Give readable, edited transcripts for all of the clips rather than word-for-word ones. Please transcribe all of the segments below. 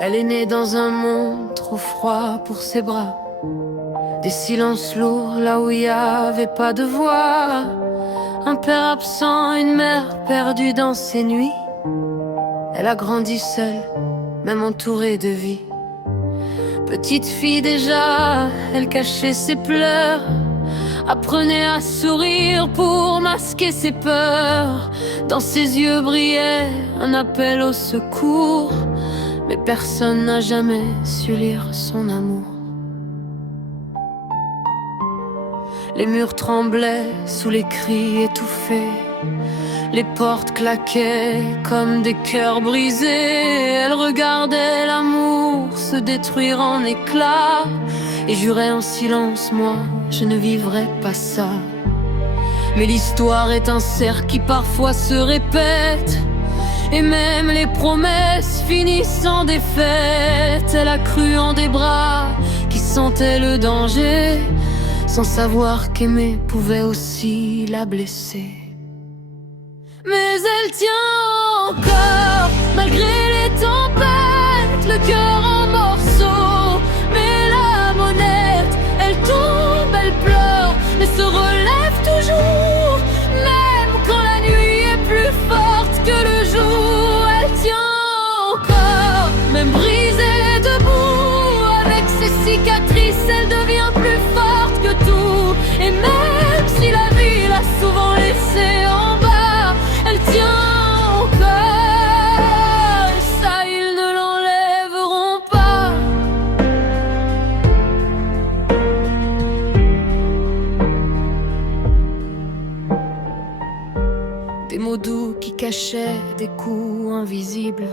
Elle est née dans un monde trop froid pour ses bras, des silences lourds là où il y avait pas de voix, un père absent, une mère perdue dans ses nuits. Elle a grandi seule, même entourée de vie. Petite fille déjà, elle cachait ses pleurs, apprenait à sourire pour masquer ses peurs. Dans ses yeux brillait un appel au secours, mais personne n'a jamais su lire son amour. Les murs tremblaient sous les cris étouffés, les portes claquaient comme des cœurs brisés. Elle regardait l'amour se détruire en éclats et jurait en silence, moi, je ne vivrai pas ça. Mais l'histoire est un cercle qui parfois se répète, et même les promesses finissent en défaite. Elle a cru en des bras qui sentaient le danger, sans savoir qu'aimer pouvait aussi la blesser. Mais elle tient encore, malgré les tempêtes, le cœur en morceaux. Mais la monnaie, elle tombe, elle pleure, mais se relève toujours, même quand la nuit est plus forte que le jour. Elle tient encore, même brisée debout, avec ses cicatrices, elle devient plus forte que tout. Et même si la vie l'a souvent laissée en bas, elle tient encore, et ça ils ne l'enlèveront pas. Des mots doux qui cachaient des coups invisibles,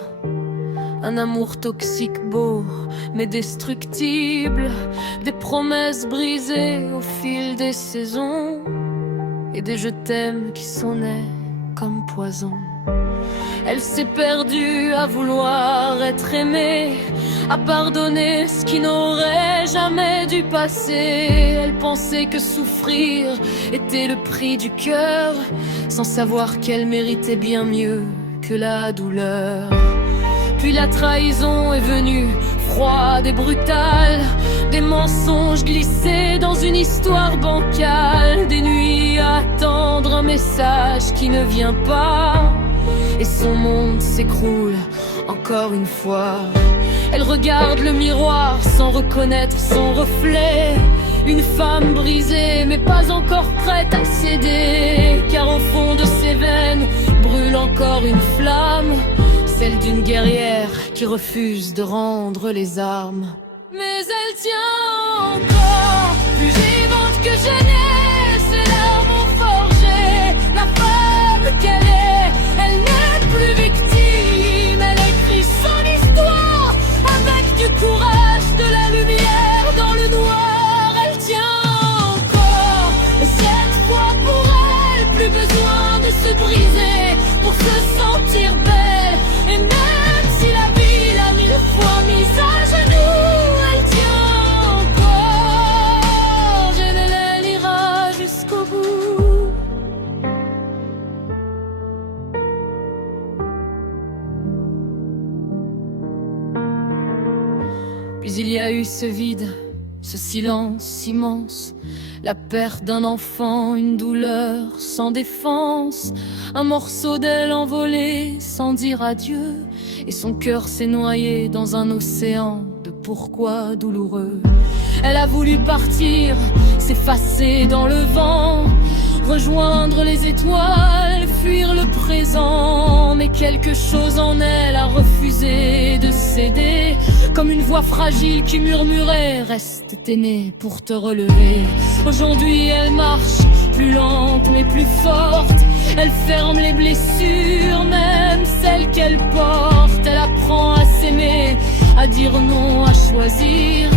un amour toxique beau mais destructible, des promesses brisées au fil des saisons, et des je t'aime qui sonnaient comme poison. Elle s'est perdue à vouloir être aimée, à pardonner ce qui n'aurait jamais dû passer. Elle pensait que souffrir était le prix du cœur, sans savoir qu'elle méritait bien mieux que la douleur. Puis la trahison est venue, froide et brutale, des mensonges glissés dans une histoire bancale, des nuits à attendre un message qui ne vient pas, et son monde s'écroule encore une fois. Elle regarde le miroir sans reconnaître son reflet, une femme brisée mais pas encore prête à céder, car au fond de ses veines brûle encore une flamme, celle d'une guerrière qui refuse de rendre les armes. Mais elle tient encore, plus vivante que jeunesse, ses larmes ont forgé la femme qu'elle est. Elle n'est plus victime, elle écrit son histoire avec du courage, de la lumière dans le noir. Elle tient encore, et cette fois pour elle, plus besoin de se briser pour se sentir belle. Et même si la vie l'a mille fois mise à genoux, elle tient encore. Elle ira jusqu'au bout. Puis il y a eu ce vide, ce silence immense, la perte d'un enfant, une douleur sans défense, un morceau d'elle envolé sans dire adieu, et son cœur s'est noyé dans un océan de pourquoi douloureux. Elle a voulu partir, s'effacer dans le vent, rejoindre les étoiles, fuir le présent, mais quelque chose en elle a refusé de céder, comme une voix fragile qui murmurait: reste, t'es née pour te relever. Aujourd'hui elle marche, plus lente mais plus forte, elle ferme les blessures, même celles qu'elle porte. Elle apprend à s'aimer, à dire non, à choisir,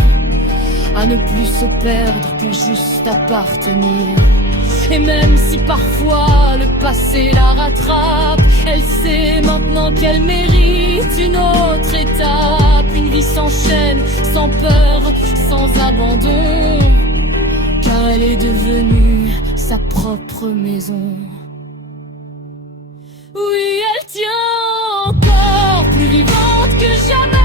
à ne plus se perdre, que juste appartenir. Et même si parfois le passé la rattrape, elle sait maintenant qu'elle mérite une autre étape, une vie sans chaîne, sans peur, sans abandon, car elle est devenue sa propre maison. Oui, elle tient encore, plus vivante que jamais.